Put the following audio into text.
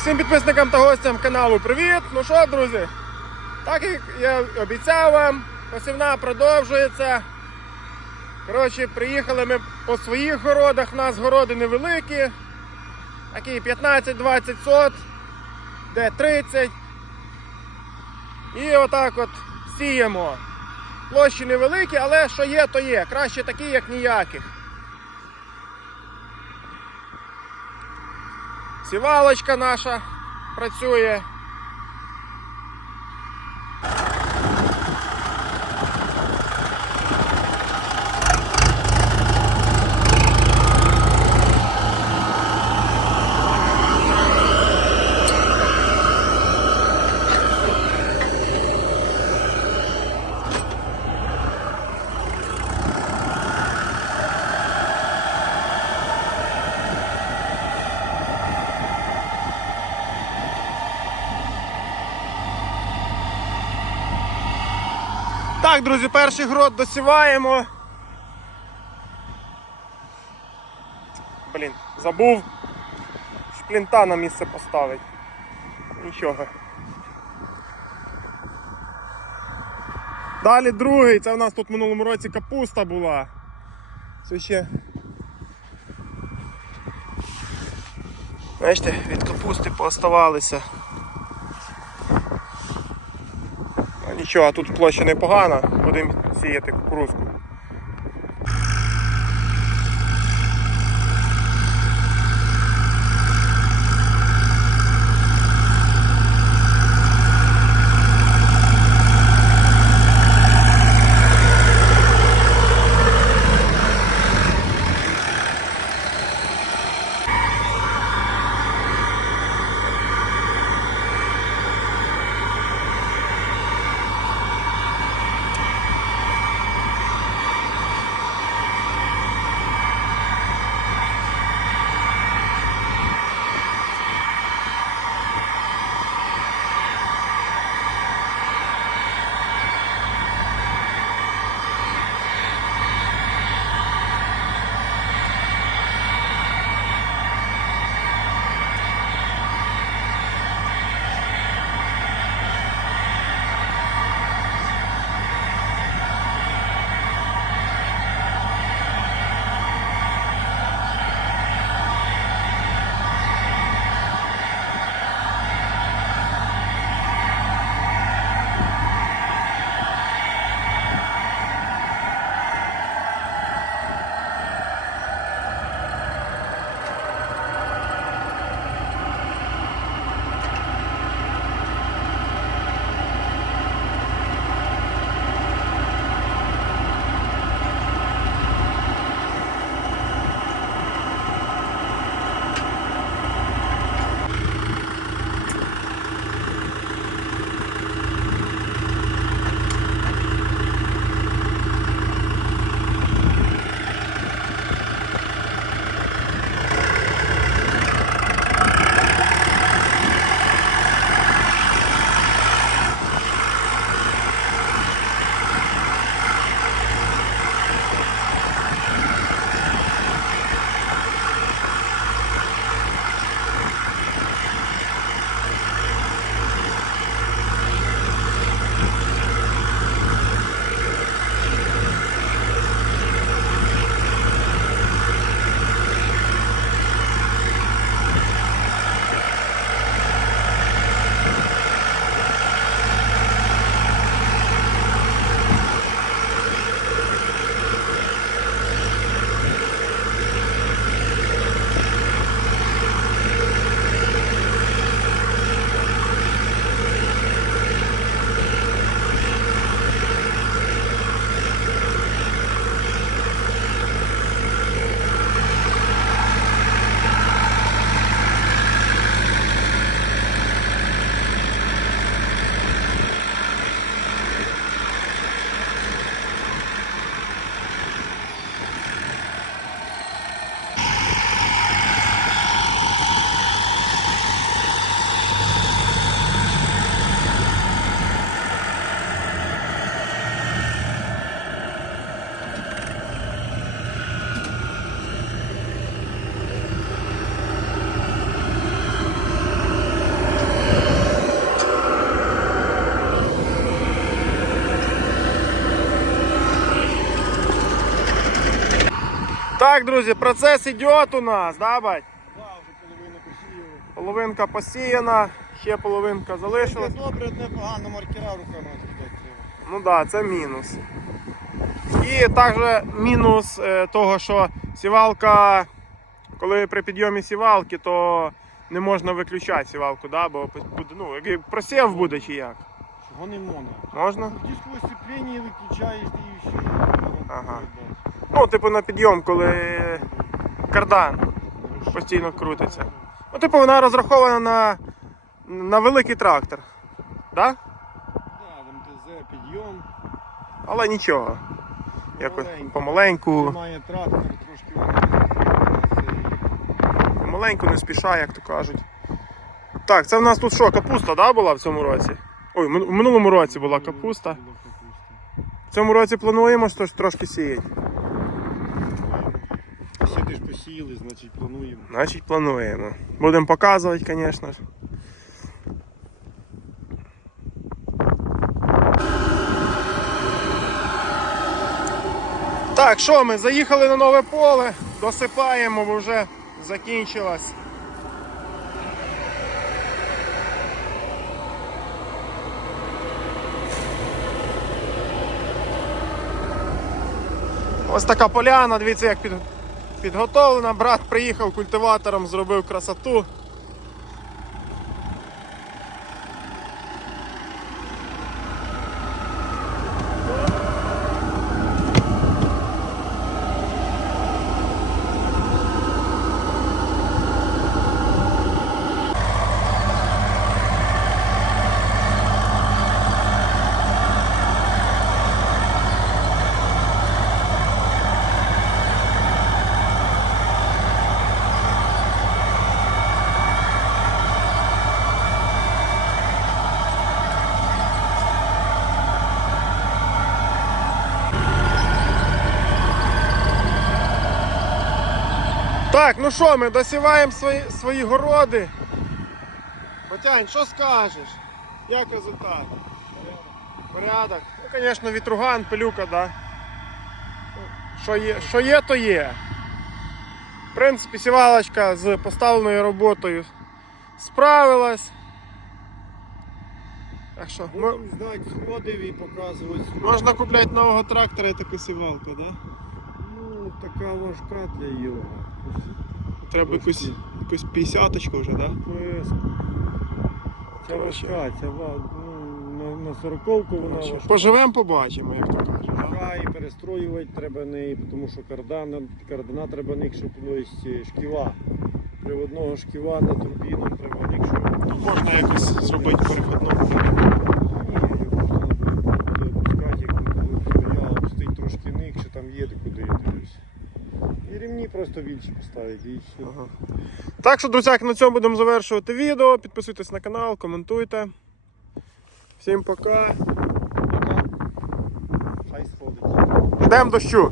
всім підписникам та гостям каналу привіт! Ну що, друзі? Так як я обіцяв вам, посівна продовжується. Коротше, приїхали ми по своїх городах, у нас городи невеликі. Такі 15-20 сот, де 30. І отак от сіємо. Площі невеликі, але що є, то є. Краще такі, як ніяких. Сівалочка наша працює. Так, друзі, перший грот досіваємо. Блін, забув шплінта на місце поставити. Нічого. Далі другий, це в нас тут в минулому році капуста була. Це ще. Бачите, від капусти пооставалися. Нічого, тут площа непогана, будемо сіяти кукурузку. Так, друзі, процес іде у нас, да, бать? Да, вже половину посіяли. Половинка посіяна, ще половинка Це добре, одне погано маркера руками відкидати треба. Ну так, да, це мінус. І також мінус е, того, що сівалка, коли при підйомі сівалки, то не можна виключати сівалку, да, бо буде, ну, просів буде чи як. Чого не можна? Можна? Дискове сцепление виключаєш і все. Ага. Ну, типу на підйом, коли кардан постійно крутиться. Ну, типу, вона розрахована на, на великий трактор. Да? Да, МТЗ, підйом. Але нічого. Якось Помаленьку. Має трактор, трошки помаленьку не спіша, як то кажуть. Так, це в нас тут що, капуста, да, була в цьому році? Ой, в минулому році була капуста. Була капуста. В цьому році плануємо щось трошки сіяти. Ще ти ж посіяли, значить плануємо. Значить, плануємо. Будемо показувати, звісно ж. Так, що ми? Заїхали на нове поле, досипаємо, бо вже закінчилось. Ось така поляна, дивіться, як під, підготовлена. Брат приїхав культиватором, зробив красоту. Так, ну що, ми досіваємо свої, свої городи. Батянь, що скажеш? Як результат? Порядок. Ну, звісно, вітруган, пилюка, да. Що є, що є, то є. В принципі, сівалочка з поставленою роботою справилась. Так що, м- Будемо знати сходив і показувати. можна купляти нового трактора і таку сівалку, да? Ну, така важка для його. Треба якусь, якусь 50 вже, да? ПС. Ця важка, ця ну, на, сороковку вона важка. Поживемо, побачимо, як то кажуть. Важка і перестроювати треба неї, тому що кардана, кардана треба них, щоб є шківа. Приводного шківа на турбіну треба них, щоб Ну, можна якось зробити переходну. Ні, його просто буде опускати, як він стояв, стоїть трошки ник, що там є, куди я дивлюсь. І рівні просто більше поставити і все. Ага. Так що, друзяки, на цьому будемо завершувати відео. Підписуйтесь на канал, коментуйте. Всім пока. Пока. Хай сходить. Ждемо дощу.